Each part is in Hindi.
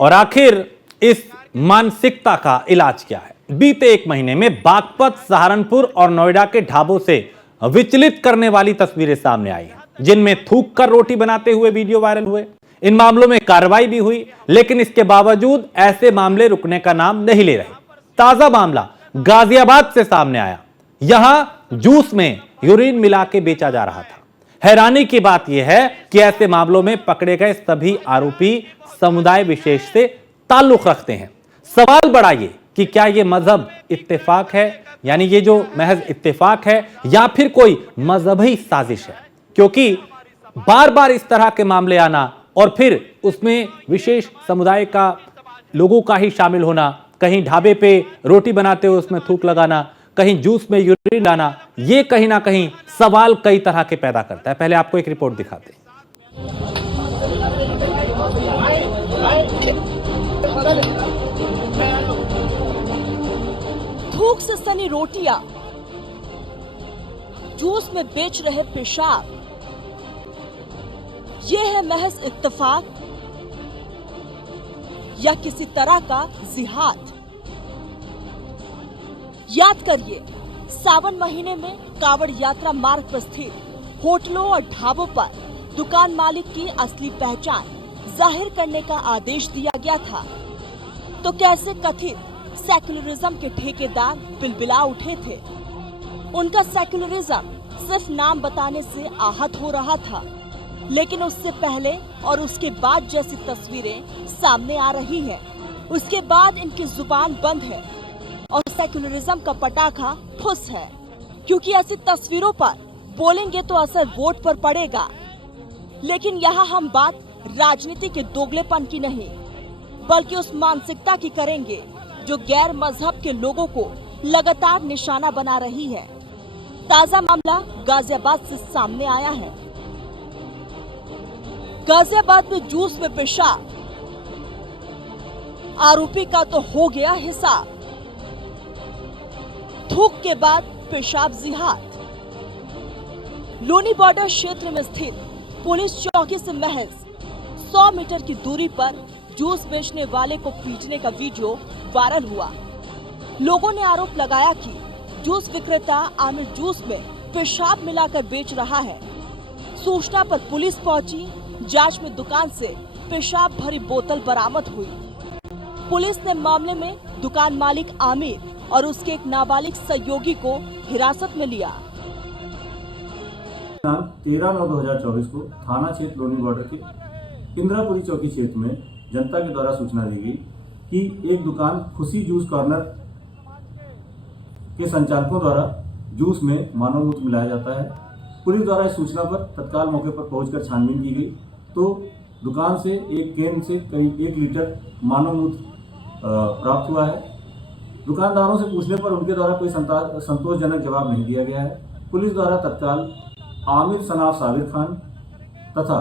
और आखिर इस मानसिकता का इलाज क्या है? बीते एक महीने में बागपत, सहारनपुर और नोएडा के ढाबों से विचलित करने वाली तस्वीरें सामने आई हैं, जिनमें थूक कर रोटी बनाते हुए वीडियो वायरल हुए। इन मामलों में कार्रवाई भी हुई, लेकिन इसके बावजूद ऐसे मामले रुकने का नाम नहीं ले रहे। ताजा मामला गाजियाबाद से सामने आया। यहां जूस में यूरिन मिला के बेचा जा रहा था। हैरानी की बात यह है कि ऐसे मामलों में पकड़े गए सभी आरोपी समुदाय विशेष से ताल्लुक रखते हैं। सवाल बड़ा ये कि क्या ये मजहब इत्तेफाक है, यानी ये जो महज इत्तेफाक है, या फिर कोई मजहबी साजिश है? क्योंकि बार बार इस तरह के मामले आना और फिर उसमें विशेष समुदाय का लोगों का ही शामिल होना, कहीं ढाबे पे रोटी बनाते हुए उसमें थूक लगाना, कहीं जूस में यूरिन लाना, ये कहीं ना कहीं सवाल कई तरह के पैदा करता है। पहले आपको एक रिपोर्ट दिखाते हैं। थूक से सनी रोटियां, जूस में बेच रहे पेशाब, ये है महज इत्तेफाक या किसी तरह का जिहाद? याद करिए, सावन महीने में कावड़ यात्रा मार्ग पर स्थित होटलों और ढाबों पर दुकान मालिक की असली पहचान जाहिर करने का आदेश दिया गया था। तो कैसे कथित सेक्युलरिज्म के ठेकेदार बिलबिला उठे थे। उनका सेक्युलरिज्म सिर्फ नाम बताने से आहत हो रहा था, लेकिन उससे पहले और उसके बाद जैसी तस्वीरें सामने आ रही हैं, उसके बाद इनकी जुबान बंद है और सेक्युलरिज्म का पटाखा फुस है। क्योंकि ऐसी तस्वीरों पर बोलेंगे तो असर वोट पर पड़ेगा। लेकिन यहाँ हम बात राजनीति के दोगलेपन की नहीं, बल्कि उस मानसिकता की करेंगे जो गैर मजहब के लोगों को लगातार निशाना बना रही है। ताजा मामला गाजियाबाद से सामने आया है। गाजियाबाद में जूस में पेशाब, आरोपी का तो हो गया हिसाब। थूक के बाद पेशाब जिहाद। लोनी बॉर्डर क्षेत्र में स्थित पुलिस चौकी से महज 100 मीटर की दूरी पर जूस बेचने वाले को पीटने का वीडियो वायरल हुआ। लोगों ने आरोप लगाया कि जूस विक्रेता आमिर जूस में पेशाब मिलाकर बेच रहा है। सूचना पर पुलिस पहुंची। जांच में दुकान से पेशाब भरी बोतल बरामद हुई। पुलिस ने मामले में दुकान मालिक आमिर और उसके एक नाबालिग सहयोगी को हिरासत में लिया। 13/9/2024 को थाना क्षेत्र लोनी बॉर्डर के इंदिरापुरी चौकी क्षेत्र में जनता के द्वारा सूचना दी गई कि एक दुकान खुशी जूस कॉर्नर के संचालकों द्वारा जूस में मानव मूत्र मिलाया जाता है। पुलिस द्वारा इस सूचना पर तत्काल मौके पर पहुंचकर छानबीन की गई तो दुकान से एक कैन से करीब 1 लीटर मानव मूत्र प्राप्त हुआ है। दुकानदारों से पूछने पर उनके द्वारा कोई संतोषजनक जवाब नहीं दिया गया है। पुलिस द्वारा तत्काल आमिर सनाफ साबिर खान तथा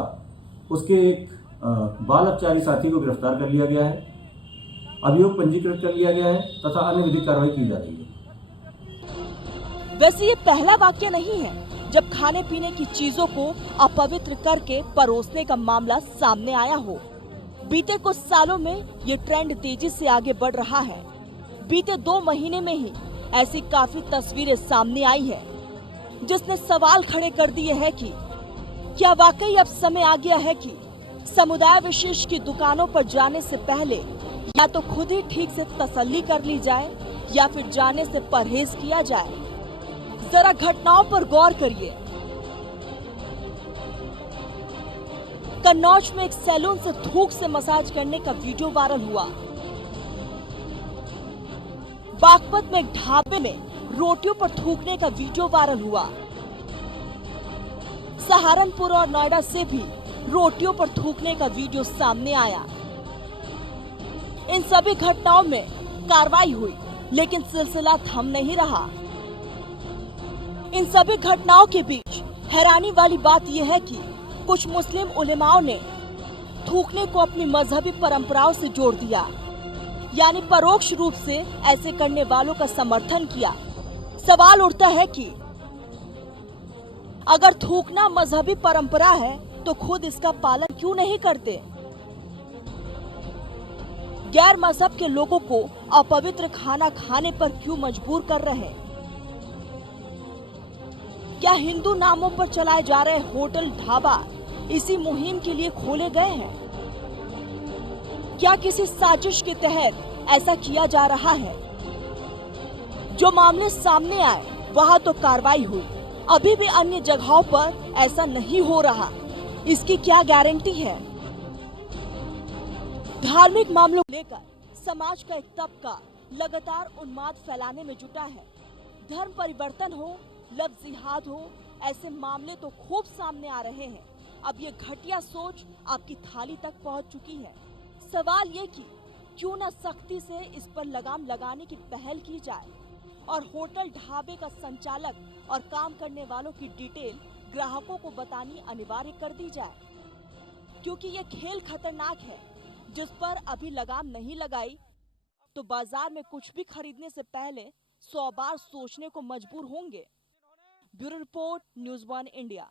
उसके एक बाल अपचारी साथी को गिरफ्तार कर लिया गया है। अभियोग पंजीकृत कर लिया गया है तथा अन्य विधिक कार्रवाई की जा रही है। वैसे ये पहला वाक्य नहीं है जब खाने पीने की चीजों को अपवित्र करके परोसने का मामला सामने आया हो। बीते कुछ सालों में ये ट्रेंड तेजी से आगे बढ़ रहा है। बीते 2 महीने में ही ऐसी काफी तस्वीरें सामने आई है, जिसने सवाल खड़े कर दिए हैं कि क्या वाकई अब समय आ गया है कि समुदाय विशेष की दुकानों पर जाने से पहले या तो खुद ही ठीक से तसल्ली कर ली जाए या फिर जाने से परहेज किया जाए। जरा घटनाओं पर गौर करिए। कन्नौज में एक सैलून से थूक से मसाज करने का वीडियो वायरल हुआ। बागपत में एक ढाबे में रोटियों पर थूकने का वीडियो वायरल हुआ। सहारनपुर और नोएडा से भी रोटियों पर थूकने का वीडियो सामने आया। इन सभी घटनाओं में कार्रवाई हुई, लेकिन सिलसिला थम नहीं रहा। इन सभी घटनाओं के बीच हैरानी वाली बात यह है कि कुछ मुस्लिम उलेमाओं ने थूकने को अपनी मजहबी परंपराओं से जोड़ दिया, यानी परोक्ष रूप से ऐसे करने वालों का समर्थन किया। सवाल उठता है कि अगर थूकना मजहबी परंपरा है तो खुद इसका पालन क्यों नहीं करते? गैर मजहब के लोगों को अपवित्र खाना खाने पर क्यों मजबूर कर रहे हैं? क्या हिंदू नामों पर चलाए जा रहे होटल ढाबा इसी मुहिम के लिए खोले गए हैं? क्या किसी साजिश के तहत ऐसा किया जा रहा है? जो मामले सामने आए वहां तो कार्रवाई हुई, अभी भी अन्य जगहों पर ऐसा नहीं हो रहा, इसकी क्या गारंटी है? धार्मिक मामलों को लेकर समाज का एक तबका लगातार उन्माद फैलाने में जुटा है। धर्म परिवर्तन हो, लफ्ज़ जिहाद हो, ऐसे मामले तो खूब सामने आ रहे हैं। अब ये घटिया सोच आपकी थाली तक पहुंच चुकी है। सवाल ये कि क्यों न सख्ती से इस पर लगाम लगाने की पहल की जाए और होटल ढाबे का संचालक और काम करने वालों की डिटेल ग्राहकों को बतानी अनिवार्य कर दी जाए, क्योंकि ये खेल खतरनाक है। जिस पर अभी लगाम नहीं लगाई तो बाजार में कुछ भी खरीदने से पहले 100 बार सोचने को मजबूर होंगे। Bureau report, news 1 India.